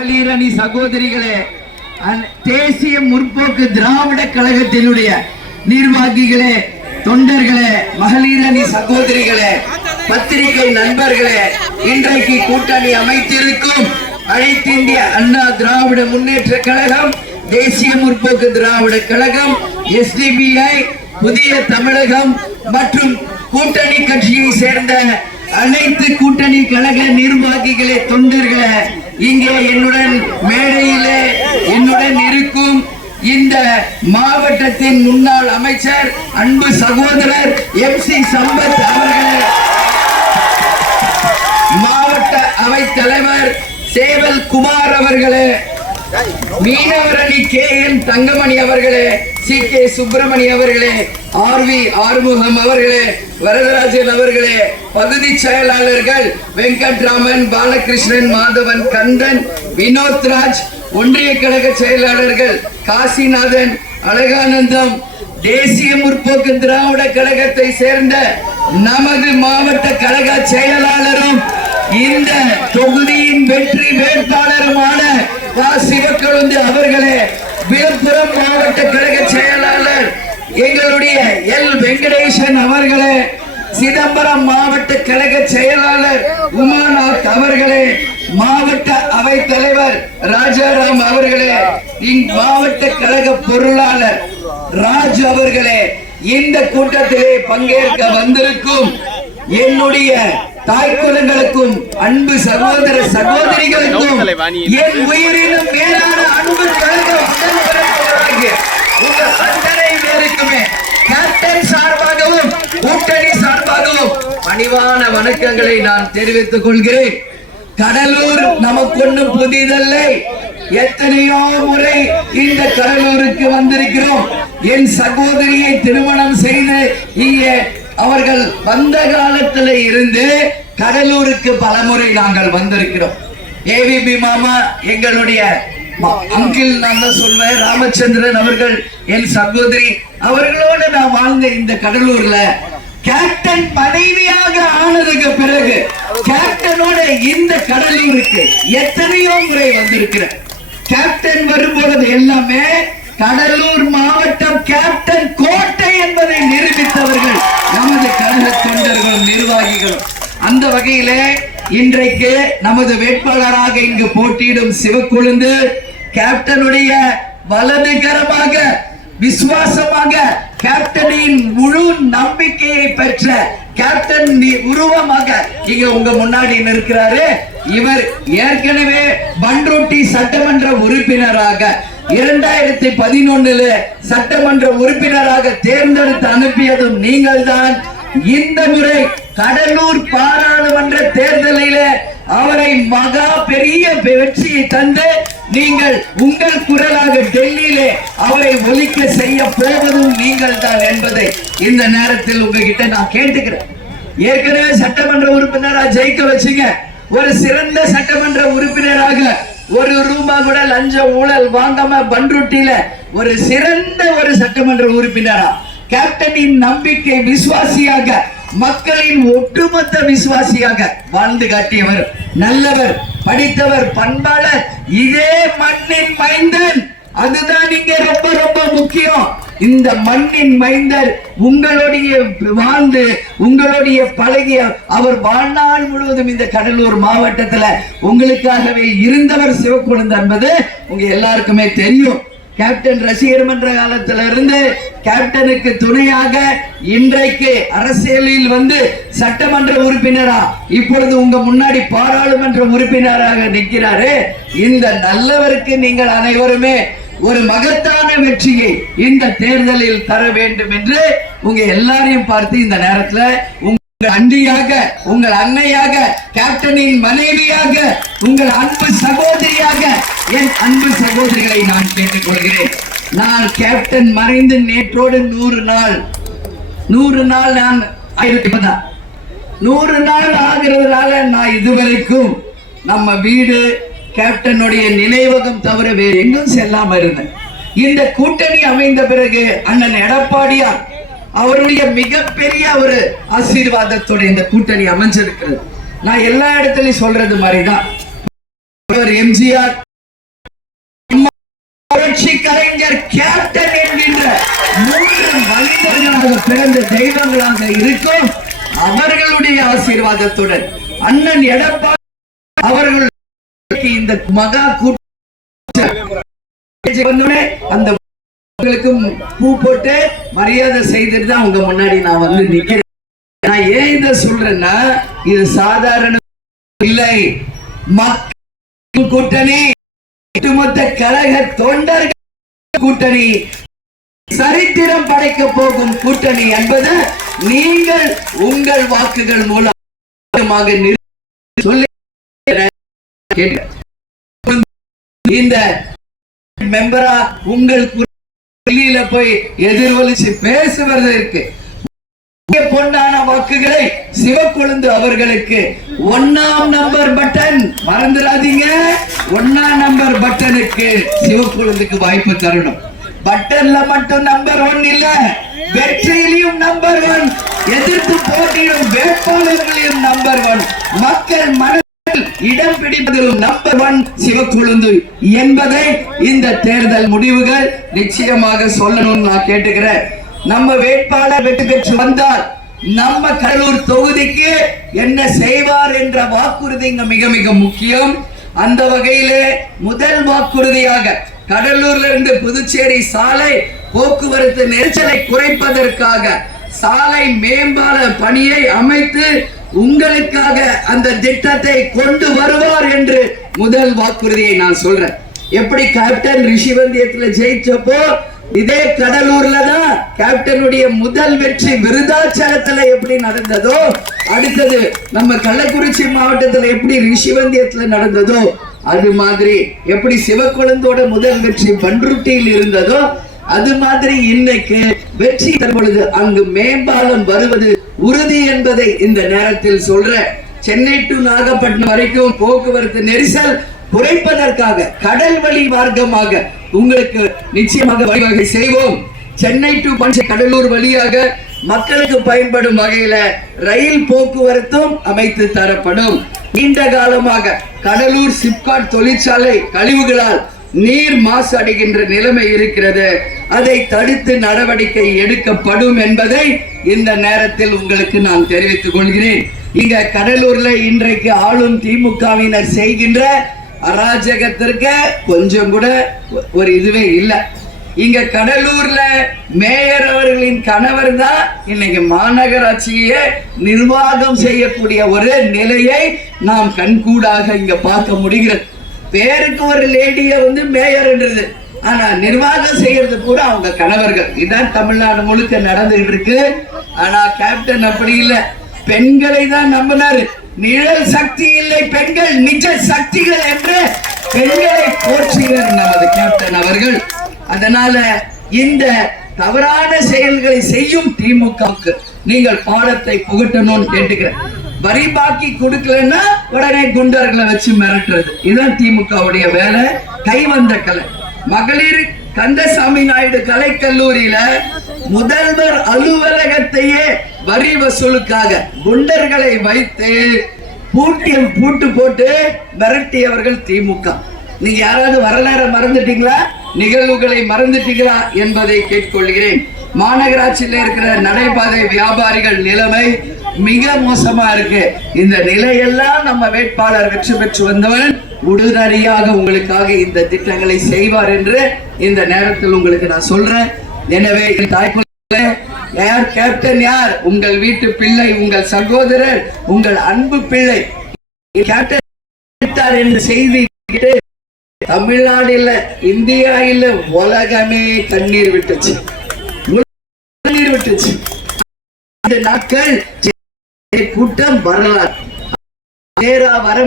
மகளிர் சகோதரிகளே தேசிய முற்போக்கு திராவிட கழகத்தினுடைய நிர்வாகிகளே தொண்டர்களே மகளிரணி சகோதரிகளே பத்திரிகை நண்பர்களே இன்றைக்கு கூட்டணி அமைத்திருக்கும் அனைத்து இந்திய அண்ணா திராவிட முன்னேற்ற கழகம் தேசிய முற்போக்கு திராவிட கழகம் எஸ்டிபிஐ புதிய தமிழகம் மற்றும் கூட்டணி கட்சியை சேர்ந்த அனைத்து கூட்டணி கழக நிர்வாகிகளே தொண்டர்களே இங்கே என்னுடன் மேடையிலே என்னுடன் இருக்கும் இந்த மாவட்டத்தின் முன்னாள் அமைச்சர் அன்பு சகோதரர் எம் சி சம்பத் அவர்களே. மாவட்ட அவைத்தலைவர் சேவல் குமார் அவர்களே. மீனவரணி கே என் தங்கமணி அவர்களே சி கே சுப்பிரமணி அவர்களே ஆர் வி ஆறுமுகம் அவர்களே வரதராஜன் அவர்களே பகுதி செயலாளர்கள் வெங்கட்ராமன் பாலகிருஷ்ணன் மாதவன் கந்தன் வினோத் ராஜ் ஒன்றிய கழக செயலாளர்கள் காசிநாதன் அழகானந்தம் தேசிய முற்போக்கு திராவிட கழகத்தை சேர்ந்த நமது மாவட்ட கழக செயலாளரும் இந்த தொகுதியின் வெற்றி வேட்பாளருமான சிவக்கொழுந்து அவர்களே விழுப்புரம் மாவட்ட கழக செயலாளர் எங்களுடைய எல். வெங்கடேசன் அவர்களே சிதம்பரம் மாவட்ட கழக செயலாளர் உமாநாத் அவர்களே மாவட்ட அவை தலைவர் ராஜாராம் அவர்களே மாவட்ட கழக பொருளாளர் ராஜ் அவர்களே இந்த கூட்டத்திலே பங்கேற்க வந்திருக்கும் என்னுடைய தாய்க்குலங்களுக்கும் அன்பு சகோதர சகோதரிகளுக்கும் என் உயிரினும் மேலான அன்பு கழக உடன்பிறப்புகளாகிய உங்கள் அத்தனை பேருக்குமே கேப்டன் சார்பாகவும் கூட்டணி சார்பாகவும் பணிவான வணக்கங்களை நான் தெரிவித்துக் கொள்கிறேன். கடலூர் நமக்கு ஒண்ணும் புதிதல்ல. எத்தனையோ முறை இந்த கடலூருக்கு வந்திருக்கிறோம். என் சகோதரியை திருமணம் செய்து இங்கே அவர்கள் வந்த காலத்தில் இருந்து கடலூருக்கு பலமுறை நாங்கள் வந்திருக்கிறோம். ஏவிபி மாமா எங்களுடைய அங்கிள் நான் தான் சொல்வேன் ராமச்சந்திரன் அவர்கள் என் சகோதரி அவர்களோடு நான் வாழ்ந்த இந்த கடலூர்ல கேப்டன் மனைவியாக ஆனதுக்கு பிறகு கேப்டனோட இந்த கடலூருக்கு எத்தனையோ முறை வந்திருக்கிறேன். கேப்டன் வரும்பொழுது எல்லாமே கடலூர் மாவட்டம் கேப்டன் கோட்டை என்பதை நிரூபித்தவர்கள் நமது கழக தொண்டர்களும் நிர்வாகிகளும். அந்த வகையிலே இன்றைக்கு நமது வேட்பாளராக இங்கு போட்டியிடும் சிவக்கொழுந்து கேப்டனுடைய வலதுகரமாக விசுவாசமாக கேப்டனின் முழு நம்பிக்கையை பெற்ற கேப்டன் நி- உருவமாக இங்க உங்க முன்னாடி நிற்கிறாரு. இவர் ஏற்கனவே பண்ருட்டி சட்டமன்ற உறுப்பினராக இரண்டாயிரத்தி பதினொன்னுல சட்டமன்ற உறுப்பினராக தேர்ந்தெடுத்து அனுப்பியதும் நீங்கள் தான் இந்த முறை கடலூர் பாராளுமன்ற தேர்தலில அவரை மகா பெரிய வெற்றியை தந்து நீங்கள் உங்கள் குரலாக டெல்லியிலே அவரை ஒலிக்க செய்ய போவதும் நீங்கள் தான் என்பதை இந்த நேரத்தில் உங்ககிட்ட நான் கேட்டுக்கிறேன். ஏற்கனவே சட்டமன்ற உறுப்பினரா ஜெயிக்க வச்சீங்க. ஒரு சிறந்த சட்டமன்ற உறுப்பினராக ஒரு ரூபா கூட லஞ்ச ஊழல் வாங்காம பன்ருட்டியில ஒரு சிறந்த ஒரு சட்டமன்ற உறுப்பினரா? கேப்டனின் நம்பிக்கை விசுவாசியாக மக்களின் ஒட்டுமொத்த விசுவாசியாக வாழ்ந்து காட்டியவர் நல்லவர் படித்தவர் பண்பாளர் இதே மண்ணின் மைந்தன். அதுதான் இங்க ரொம்ப ரொம்ப முக்கியம். இந்த மண்ணின் மைந்தர் உங்களுடைய வாழ்ந்து உங்களுடைய பழகிய அவர் வாழ்நாள் முழுவதும் இந்த கடலூர் மாவட்டத்துல உங்களுக்காகவே இருந்தவர் சிவக்கொழுந்து என்பது உங்க எல்லாருக்குமே தெரியும். கேப்டன் ரசிகர் மன்ற காலத்துல இருந்து கேப்டனுக்கு துணையாக இன்றைக்கு அரசியலில் வந்து சட்டமன்ற உறுப்பினரா இப்பொழுது உங்க முன்னாடி பாராளுமன்ற உறுப்பினராக நிற்கிறாரு. இந்த நல்லவருக்கு நீங்கள் அனைவருமே ஒரு மகத்தான வெற்றியை இந்த தேர்தலில் தர வேண்டும் என்று உங்க எல்லாரையும் பார்த்து இந்த நேரத்துல உங்கள் அண்டியாக உங்கள் அன்னையாக கேப்டனின் மனைவியாக உங்கள் அன்பு சகோதரியாக என் அன்பு சகோதரிகளை நான் கேட்டுக்கொள்கிறேன். நான் கேப்டன் மறைந்து நேற்றோடு நூறு நாள் நூறு நாள் நான் ஆயிரத்தி நூறு நாள் ஆகிறதுனால நான் இதுவரைக்கும் நம்ம வீடு கேப்டனுடைய நினைவகம் தவிர வேறு எங்கும் செல்லாம இருந்தேன். இந்த கூட்டணி அமைந்த பிறகு அண்ணன் எடப்பாடியார் அவருடைய மிகப்பெரிய ஒரு ஆசீர்வாதத்தோட இந்த கூட்டணி அமைஞ்சிருக்கிறது. நான் எல்லா இடத்துலயும் சொல்றது மாதிரிதான். எம்ஜிஆர் புரட்சி கலைஞர் கேப்டன் என்கின்ற மூன்று மனிதர்களாக பிறந்த தெய்வங்களாக இருக்கும் அவர்களுடைய ஆசீர்வாதத்துடன் அண்ணன் எடப்பாடி அவர்கள் இந்த மகா கூட்டம் அந்த பூ போட்டு மரியாதை செய்துட்டு தான் உங்க முன்னாடி நான் வந்து நிக்கிறேன். நான் ஏன் இதை சொல்றேன்னா இது சாதாரண இல்லை. மக்கள் கூட்டணி ஒட்டுமொத்த கழக தொண்டர்கள் கூட்டணி சரித்திரம் படைக்க போகும் கூட்டணி என்பது நீங்கள் உங்கள் வாக்குகள் மூலம் நிரூ- இந்த மெம்பரா உங்கள் வெளியில போய் எதிர்வலிச்சு பேசுவதற்கு இங்கே பொன்னான வாக்குகளை சிவக்கொழுந்து அவர்களுக்கு ஒன்னாம் நம்பர் பட்டன் மறந்துடாதீங்க. ஒன்னாம் நம்பர் பட்டனுக்கு சிவக்கொழுந்துக்கு வாய்ப்பு தரணும். பட்டன்ல மட்டும் நம்பர் ஒன் இல்ல. வெற்றியிலையும் நம்பர் ஒன் எதிர்த்து போட்டியிடும் வேட்பாளர்களையும் நம்பர் ஒன் மக்கள் மன இடம் பிடிப்பதிலும் நம்பர் ஒன் சிவக்குழுந்து என்பதை இந்த தேர்தல் முடிவுகள் நிச்சயமாக சொல்லணும்னு நான் கேட்டுக்கிறேன். நம்ம வேட்பாளர் வெற்றி பெற்று வந்தால் நம்ம கடலூர் தொகுதிக்கு என்ன செய்வார் என்ற வாக்குறுதி இங்க மிக மிக முக்கியம். அந்த வகையிலே முதல் வாக்குறுதியாக கடலூர்ல இருந்து புதுச்சேரி சாலை போக்குவரத்து நெரிசலை குறைப்பதற்காக சாலை மேம்பால பணியை அமைத்து உங்களுக்காக அந்த திட்டத்தை கொண்டு வருவார் என்று முதல் வாக்குறுதியை நான் சொல்றேன். எப்படி கேப்டன் ரிஷிவந்தியத்துல ஜெயிச்சப்போ இதே கடலூர்ல தான் கேப்டனுடைய முதல் வெற்றி விருதாச்சலத்துல எப்படி நடந்ததோ அடுத்தது நம்ம கள்ளக்குறிச்சி மாவட்டத்துல எப்படி ரிஷிவந்தியத்துல நடந்ததோ அது மாதிரி எப்படி சிவக்குழந்தோட முதல் வெற்றி பன்ருட்டியில் இருந்ததோ அது மாதிரி இன்னைக்கு வெற்றி தரும் பொழுது அங்கு மேம்பாலம் வருவது உறுதி என்பதை இந்த நேரத்தில் சொல்றேன் சென்னை டு நாகப்பட்டினம் வரைக்கும் போக்குவரத்து நெரிசல் குறைப்பதற்காக கடல் வழி மார்க்கமாக உங்களுக்கு நிச்சயமாக வழிவகை செய்வோம். சென்னை டு பஞ்ச கடலூர் வழியாக மக்களுக்கு பயன்படும் வகையில ரயில் போக்குவரத்தும் அமைத்து தரப்படும். நீண்ட காலமாக கடலூர் சிப்காட் தொழிற்சாலை கழிவுகளால் நீர் மாசு அடைகின்ற நிலைமை இருக்கிறது. அதை தடுத்து நடவடிக்கை எடுக்கப்படும் என்பதை இந்த நேரத்தில் உங்களுக்கு நான் தெரிவித்துக் கொள்கிறேன். இங்க கடலூர்ல இன்றைக்கு ஆளும் திமுகவினர் செய்கின்ற அராஜகத்திற்கு கொஞ்சம் கூட ஒரு இதுவே இல்லை. இங்க கடலூர்ல மேயர் அவர்களின் கணவர் தான் இன்னைக்கு மாநகராட்சியை நிர்வாகம் செய்யக்கூடிய ஒரு நிலையை நாம் கண்கூடாக இங்க பார்க்க முடிகிறது. பேருக்கு ஒரு லேடிய வந்து மேயர்ன்றது ஆனா நிர்வாகம் செய்யறது பூரா அவங்க கணவர்கள். இதான் தமிழ்நாடு முழுக்க நடந்துகிட்டு இருக்கு. ஆனா கேப்டன் அப்படி இல்ல. பெண்களை தான் நம்பினாரு. நிழல் சக்தி இல்லை பெண்கள் நிஜ சக்திகள் என்று பெண்களை போற்றியவர் நமது கேப்டன் அவர்கள். அதனால இந்த தவறான செயல்களை செய்யும் திமுகவுக்கு நீங்கள் பாடத்தை புகட்டணும்னு கேட்டுக்கிறேன். வரி பாக்கி கொடுக்கலன்னா உடனே குண்டர்களை வச்சு மிரட்டுறது. இதுதான் திமுகவுடைய வேலை. கைவந்த கலை. மகளிர் கந்தசாமி நாயுடு கலைக்கல்லூரியில முதல்வர் அலுவலகத்தையே வரி வசூலுக்காக குண்டர்களை வைத்து பூட்டியம் பூட்டு போட்டு மிரட்டியவர்கள் திமுக. நீங்க யாராவது வரலாறு மறந்துட்டீங்களா? நிகழ்வுகளை மறந்துட்டீங்களா என்பதை கேட்டுக்கொள்கிறேன். மாநகராட்சியில் இருக்கிற நடைபாதை வியாபாரிகள் நிலைமை மிக மோசமா இருக்கு. இந்த நிலையெல்லாம் நம்ம வேட்பாளர் வெற்றி பெற்று வந்தவன் உடனடியாக உங்களுக்காக இந்த திட்டங்களை செய்வார் என்று இந்த நேரத்தில் உங்களுக்கு நான் சொல்றேன். எனவே என் யார் கேப்டன் யார்? உங்கள் வீட்டு பிள்ளை உங்கள் சகோதரர் உங்கள் அன்பு பிள்ளை. கேப்டன் என்று செய்தி கேட்டு தமிழ்நாடு இல்ல இந்தியா இல்ல உலகமே தண்ணீர் விட்டுச்சு. தண்ணீர் விட்டுச்சு. இந்த நாட்கள் கூட்டம் வரலாறு. நேரா வர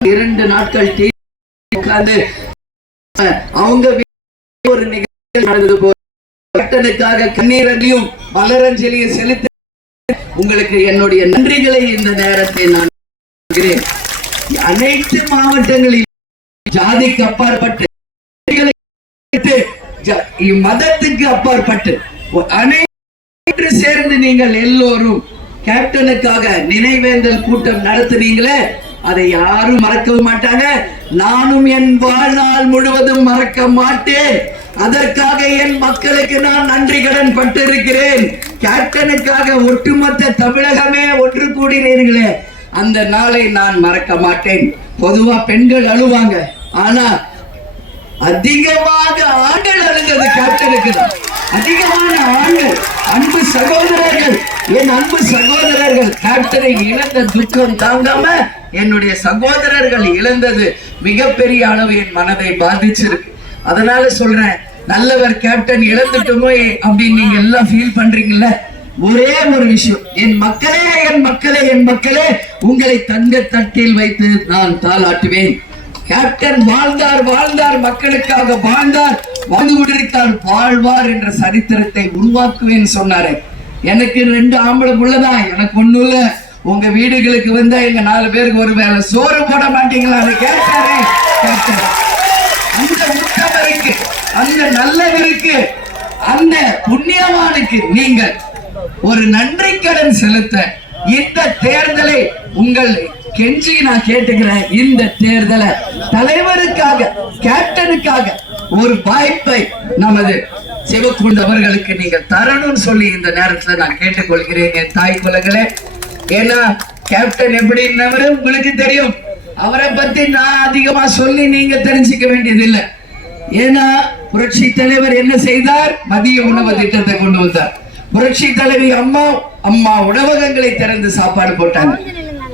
இரண்டு நாட்கள் டீ உட்கார்ந்து அவங்க ஒரு நிகழ்ச்சி நடந்தது போல. கேப்டனுக்காக கண்ணீரடியும் மலரஞ்சலியும் செலுத்த உங்களுக்கு என்னுடைய நன்றிகளை இந்த நேரத்தை நான் அனைத்து மாவட்டங்களில் ஜாதிக்கு அப்பாற்பட்டு மதத்துக்கு அப்பாற்பட்டு அனைத்து சேர்ந்து நீங்கள் எல்லோரும் கேப்டனுக்காக நினைவேந்தல் கூட்டம் நடத்துனீங்களே அதை யாரும் மறக்கவும் மாட்டாங்க. நானும் என் வாழ்நாள் முழுவதும் மறக்க மாட்டேன். அதற்காக என் மக்களுக்கு நான் நன்றி கடன் பட்டிருக்கிறேன். கேப்டனுக்காக ஒட்டுமொத்த தமிழகமே ஒன்று கூடினீர்களே. அந்த நாளை நான் மறக்க மாட்டேன். பொதுவா பெண்கள் அழுவாங்க. ஆனா அதிகமாக ஆண்கள் அழுந்தது கேப்டனுக்கு தான். அதிகமான ஆண்கள் அன்பு சகோதரர்கள் என் அன்பு சகோதரர்கள் கேப்டனை இழந்த துக்கம் தாங்காம என்னுடைய சகோதரர்கள் இழந்தது மிகப்பெரிய அளவு என் மனதை பாதிச்சிருக்கு. அதனால சொல்றேன் நல்லவர் கேப்டன் இழந்துட்டோமோ அப்படின்னு நீங்க எல்லாம் ஃபீல் பண்றீங்கல்ல? ஒரே ஒரு விஷயம் என் மக்களே என் மக்களே என் மக்களே உங்களை தங்க தட்டில் வைத்து நான் தாளாட்டுவேன். கேப்டன் வாழ்ந்தார் வாழ்ந்தார் மக்களுக்காக வாழ்ந்தார். வாழ்ந்து கொண்டிருக்கார் வாழ்வார் என்ற சரித்திரத்தை உருவாக்குவேன் சொன்னாரு. எனக்கு ரெண்டு ஆம்பளை புள்ளதான் எனக்கு ஒண்ணும் இல்ல. உங்க வீடுகளுக்கு வந்தா எங்க நாலு பேருக்கு ஒரு வேலை சோறு போட மாட்டீங்களா கேட்டாரு. அந்த உத்தமருக்கு அந்த நல்லவருக்கு அந்த புண்ணியவானுக்கு நீங்கள் ஒரு நன்றி கடன் செலுத்த இந்த தேர்தலை உங்கள் கெஞ்சி நான் கேட்டுக்கிறேன் இந்த தேர்தலை தலைவருக்காக கேப்டனுக்காக ஒரு வாய்ப்பை நமது சிவக்குண்டு அவர்களுக்கு தரணும்னு சொல்லி இந்த நேரத்துல நான் கேட்டுக்கொள்கிறேன். என் தாய் குலங்களே ஏன்னா கேப்டன் எப்படின்னவரு உங்களுக்கு தெரியும். அவரை பத்தி நான் அதிகமா சொல்லி நீங்க தெரிஞ்சுக்க வேண்டியதில்லை. ஏன்னா புரட்சி தலைவர் என்ன செய்தார்? மதிய உணவு திட்டத்தை கொண்டு வந்தார். புரட்சி தலைவி அம்மா அம்மா உணவகங்களை திறந்து சாப்பாடு போட்டாங்க.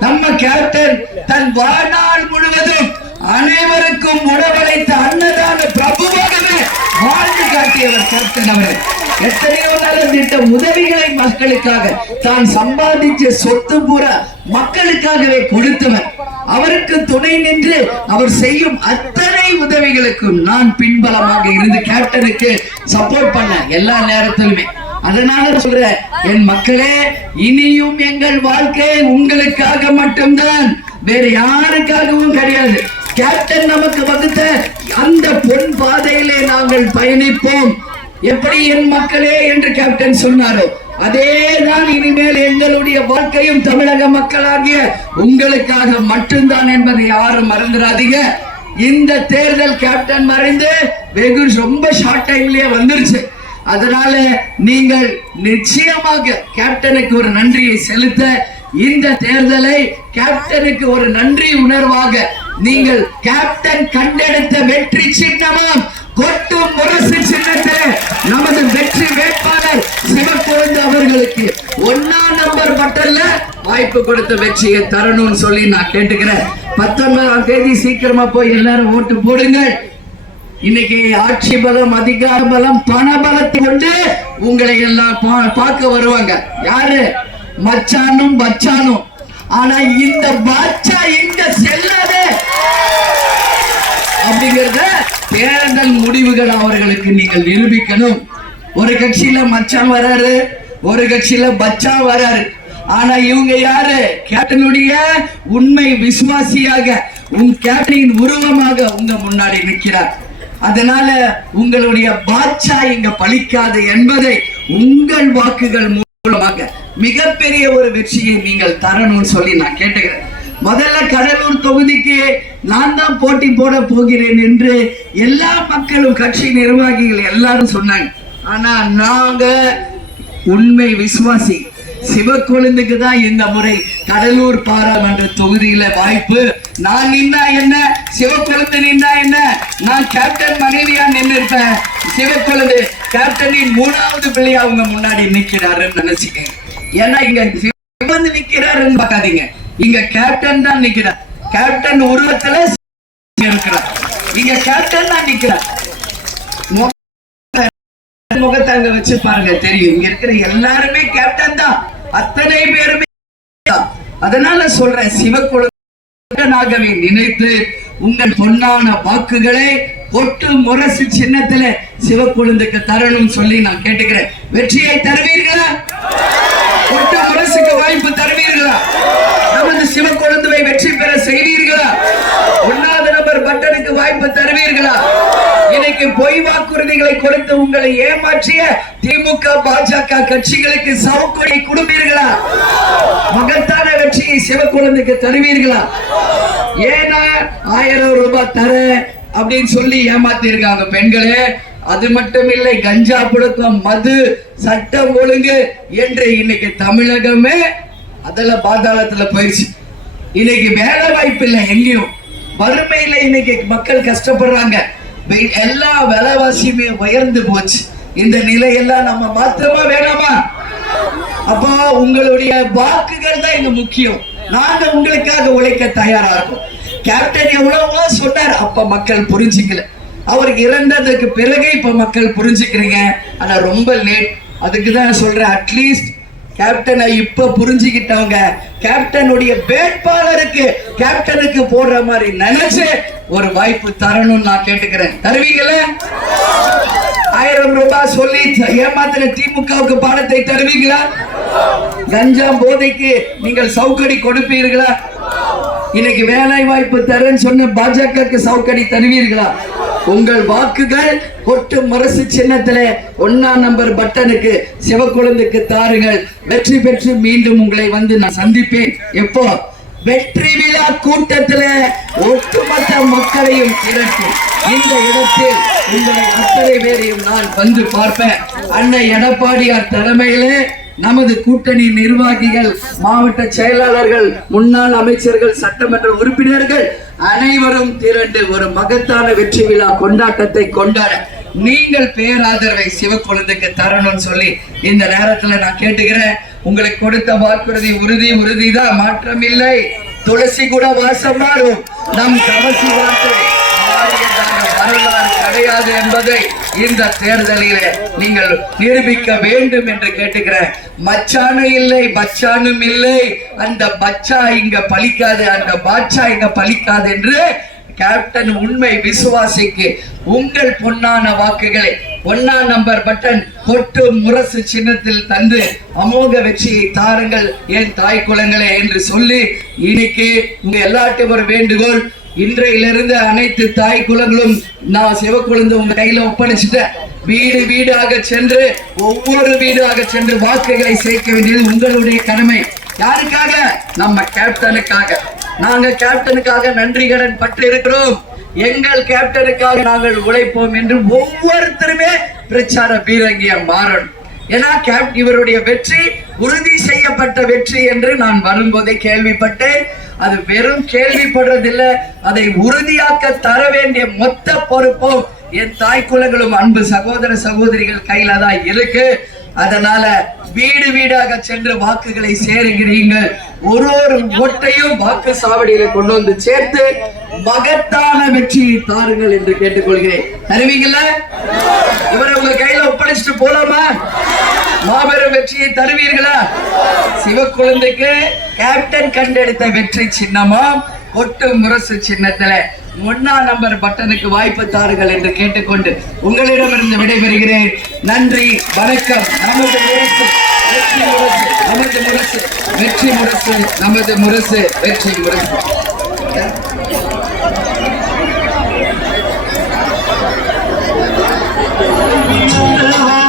நம்ம கேப்டன் தன் வாழ்நாள் முழுவதும் அனைவருக்கும் உணவளித்த அன்னதான பிரபுவாகவே வாழ்ந்து காட்டியவர் கேப்டன் அவர்கள் எத்தனையோ நலம் திட்ட உதவிகளை மக்களுக்காக தான் சம்பாதிச்ச சொத்து பூரா மக்களுக்காகவே கொடுத்தவர். அவருக்கு துணை நின்று அவர் செய்யும் அத்தனை உதவிகளுக்கும் நான் பின்பலமாக இருந்து கேப்டனுக்கு சப்போர்ட் பண்ண எல்லா நேரத்திலுமே. அதனால சொல்றேன் என் மக்களே இனியும் எங்கள் வாழ்க்கை உங்களுக்காக மட்டும்தான். வேற யாருக்காகவும் கிடையாது. கேப்டன் நமக்கு வகுத்த அந்த பொன் பாதையிலே நாங்கள் பயணிப்போம். எப்படி என் மக்களே என்று கேப்டன் சொன்னாரோ அதேதான் இனிமேல் எங்களுடைய வாழ்க்கையும் தமிழக மக்களாகிய உங்களுக்காக மட்டும்தான் என்பதை யாரும் மறந்துடாதீங்க. இந்த தேர்தல் கேப்டன் மறைந்து வெகு ரொம்ப ஷார்ட் டைம்லயே வந்துருச்சு. அதனால நீங்கள் நிச்சயமாக கேப்டனுக்கு ஒரு நன்றியை செலுத்த இந்த தேர்தலை கேப்டனுக்கு ஒரு நன்றி உணர்வாக நீங்கள் கேப்டன் கண்டெடுத்த வெற்றி சின்னமாம் கொட்டும் முரசு சின்னத்தில் நமது வெற்றி வேட்பாளர் சிவக்குழந்தை அவர்களுக்கு ஒன்னாம் நம்பர் பட்டல்ல வாய்ப்பு கொடுத்த வெற்றியை தரணும்னு சொல்லி நான் கேட்டுக்கிறேன். பத்தொன்பதாம் தேதி சீக்கிரமா போய் எல்லாரும் ஓட்டு போடுங்கள். இன்னைக்கு ஆட்சி பலம் அதிகார பலம் பண பலத்தை கொண்டு உங்களை எல்லாம் பா- பார்க்க வருவாங்க. யாரு? மச்சானும் பச்சானும். ஆனா இந்த பாட்சா எங்க செல்லாது. அப்படிங்கறத தேர்தல் முடிவுகள் அவர்களுக்கு நீங்கள் நிரூபிக்கணும். ஒரு கட்சியில மச்சான் வராரு ஒரு கட்சியில பச்சா வராரு. ஆனா இவங்க யாரு? கேப்டனுடைய உண்மை விசுவாசியாக உன் கேப்டனின் உருவமாக உங்க முன்னாடி நிற்கிறார். அதனால உங்களுடைய பாட்சா இங்க பலிக்காது என்பதை உங்கள் வாக்குகள் மூலமாக மிகப்பெரிய ஒரு வெற்றியை நீங்கள் தரணும்னு சொல்லி நான் கேட்டுக்கிறேன். முதல்ல கடலூர் தொகுதிக்கு நான் தான் போட்டி போட போகிறேன் என்று எல்லா மக்களும் கட்சி நிர்வாகிகள் எல்லாரும் சொன்னாங்க. ஆனா நாங்க உண்மை விசுவாசி சிவக்கொழுந்துக்கு தான் இந்த முறை கடலூர் பாராளுமன்ற தொகுதியில வாய்ப்பு. நான் நின்னா என்ன? சிவக்குழந்தை நின்னா என்ன? நான் கேப்டன் மனைவியா நின்று இருப்பேன் சிவக்குழந்தை கேப்டனின் மூணாவது பிள்ளையா அவங்க முன்னாடி நிக்கிறாருன்னு நினைச்சுக்கேன். ஏன்னா இங்க சிவக்கொழுந்து நிக்கிறாருன்னு பார்க்காதீங்க. இங்க கேப்டன் தான் நிக்கிறார். கேப்டன் உருவத்துல இருக்கிறார். இங்க கேப்டன் தான் நிக்கிறார். முகத்தை அங்க வச்சு பாருங்க தெரியும். இங்க இருக்கிற எல்லாருமே கேப்டன் தான். அத்தனை பேருமே தான். அதனால சொல்றேன் சிவக்குழந்தாகவே நினைத்து உங்கள் பொன்னான வாக்குகளை ஒட்டு முரசு சின்னத்துல சிவக்குழுந்துக்கு தரணும் சொல்லி நான் கேட்டுக்கிறேன். வெற்றியை தருவீர்களா? ஒட்டு முரசுக்கு வாய்ப்பு தருவீர்களா? நமது சிவக்குழுந்துவை வெற்றி பெற செய்வீர்களா? ஒன்னாவது பட்டனுக்கு வாய்ப்பு தருவீர்களா? இன்னைக்கு பொய் வாக்குறுதிகளை கொடுத்து உங்களை ஏமாற்றிய திமுக பாஜக கட்சிகளுக்கு சவுக்கொடி கொடுப்பீர்களா? மகத்தான வெற்றியை சிவக்குழந்தைக்கு தருவீர்களா? ஏன்னா ஆயிரம் ரூபாய் தர அப்படின்னு சொல்லி ஏமாத்திருக்காங்க பெண்களே. அது மட்டும் இல்லை கஞ்சா புழக்கம் மது சட்டம் ஒழுங்கு என்று இன்னைக்கு தமிழகமே அதெல்லாம் பாதாளத்துல போயிடுச்சு இன்னைக்கு வேலை வாய்ப்பு இல்லை எங்கேயும். வறுமையில இன்னைக்கு மக்கள் கஷ்டப்படுறாங்க. எல்லா விலைவாசியுமே உயர்ந்து போச்சு. இந்த நிலையெல்லாம் நம்ம மாத்திரமா வேணாமா? அப்போ உங்களுடைய வாக்குகள் தான் இங்க முக்கியம். நாங்க உங்களுக்காக உழைக்க தயாரா இருக்கோம். கேப்டன் எவ்வளவோ சொன்னார். அப்ப மக்கள் புரிஞ்சுக்கல. அவர் இறந்ததுக்கு பிறகு இப்ப மக்கள் புரிஞ்சுக்கிறீங்க. ஆனா ரொம்ப லேட் அதுக்கு தான் சொல்றேன். அட்லீஸ்ட் கேப்டனை இப்ப புரிஞ்சுக்கிட்டவங்க கேப்டனுடைய வேட்பாளருக்கு கேப்டனுக்கு போடுற மாதிரி நினைச்சு ஒரு வாய்ப்பு தரணும்னு நான் கேட்டுக்கிறேன். தருவீங்களே? ஆயிரம் ரூபாய் சொல்லி ஏமாத்தின திமுகவுக்கு பாடத்தை தருவீங்களா? கஞ்சா போதைக்கு நீங்கள் சவுக்கடி கொடுப்பீர்களா? இன்னைக்கு வேலை வாய்ப்பு தரேன்னு சொன்ன பாஜகவுக்கு சவுக்கடி தருவீர்களா? உங்கள் வாக்குகள் கொட்டு முரசு சின்னத்தில் ஒன்னா நம்பர் பட்டனுக்கு சிவக்குழந்தைக்கு தாருங்கள். வெற்றி பெற்று மீண்டும் உங்களை வந்து நான் சந்திப்பேன். எப்போ? வெற்றி விழா கூட்டத்தில் ஒட்டுமொத்த மக்களையும் திரட்டி. இந்த இடத்தில் உங்களை அத்தனை பேரையும் நான் வந்து பார்ப்பேன். அன்னை எடப்பாடியார் தலைமையிலே நமது கூட்டணி நிர்வாகிகள் மாவட்ட செயலாளர்கள் முன்னாள் அமைச்சர்கள் சட்டமன்ற உறுப்பினர்கள் அனைவரும் திரண்டு ஒரு மகத்தான வெற்றி விழா கொண்டாட்டத்தை கொண்டாட நீங்கள் பேராதரவை சிவக்குழந்தைக்கு தரணும்னு சொல்லி இந்த நேரத்துல நான் கேட்டுக்கிறேன். உங்களுக்கு கொடுத்த வாக்குறுதி உறுதி உறுதிதான். மாற்றம் இல்லை துளசி கூட வாசம் மாறும். நம் கவசி வார்த்தை அருள்வார் கிடையாது என்பதை இந்த தேர்தலிலே நீங்கள் நிரூபிக்க வேண்டும் என்று கேட்டுக்கிறேன். மச்சானு இல்லை பச்சானும் இல்லை. அந்த பச்சா இங்க பலிக்காது அந்த பாட்சா இங்க பலிக்காது என்று கேப்டன் உண்மை விசுவாசிக்கு உங்கள் பொன்னான வாக்குகளை ஒன்னா நம்பர் பட்டன் கொட்டு முரசு சின்னத்தில் தந்து அமோக வெற்றியை தாருங்கள் என் தாய் குலங்களே என்று சொல்லி இன்னைக்கு உங்க எல்லாட்டும் ஒரு வேண்டுகோள் இன்றையிலிருந்து அனைத்து தாய் குலங்களும் நான் சிவக்குழந்தை உங்க கையில ஒப்படைச்சிட்டேன் வீடு வீடாக சென்று ஒவ்வொரு வீடாக சென்று வாக்குகளை சேர்க்க வேண்டியது உங்களுடைய கடமை. யாருக்காக? நம்ம கேப்டனுக்காக நாங்க கேப்டனுக்காக நன்றி கடன் பட்டிருக்கிறோம். எங்கள் கேப்டனுக்காக நாங்கள் உழைப்போம் என்று ஒவ்வொருத்தருமே பிரச்சார பீரங்கிய மாறணும். ஏன்னா கேப் இவருடைய வெற்றி உறுதி செய்யப்பட்ட வெற்றி என்று நான் வரும்போதே கேள்விப்பட்டேன். அது வெறும் கேள்விப்படுறதில்லை அதை உறுதியாக்க தர வேண்டிய மொத்த பொறுப்பும் என் தாய் குலங்களும் அன்பு சகோதர சகோதரிகள் கையில தான் இருக்கு. அதனால வீடு வீடாக சென்று வாக்குகளை சேருகிறீர்கள் ஒரு ஒரு ஓட்டையும் வாக்கு சாவடியில கொண்டு வந்து சேர்த்து மகத்தான வெற்றியை தாருங்கள் என்று கேட்டுக்கொள்கிறேன். தருவீங்களா இவரை உங்க கையில ஒப்படைச்சிட்டு போலாமா? மாபெரும் வெற்றியை தருவீர்களா? சிவக்குழந்தைக்கு கேப்டன் கண்டெடுத்த வெற்றி சின்னமா? ஒட்டு முரசு சின்னத்துல ஒன்னா நம்பர் பட்டனுக்கு வாய்ப்பு தாருங்கள் என்று கேட்டுக்கொண்டு உங்களிடமிருந்து விடைபெறுகிறேன். நன்றி வணக்கம். நமது முரசு வெற்றி முரசு நமது முரசு வெற்றி முரசு நமது முரசு வெற்றி முரசு. Oh,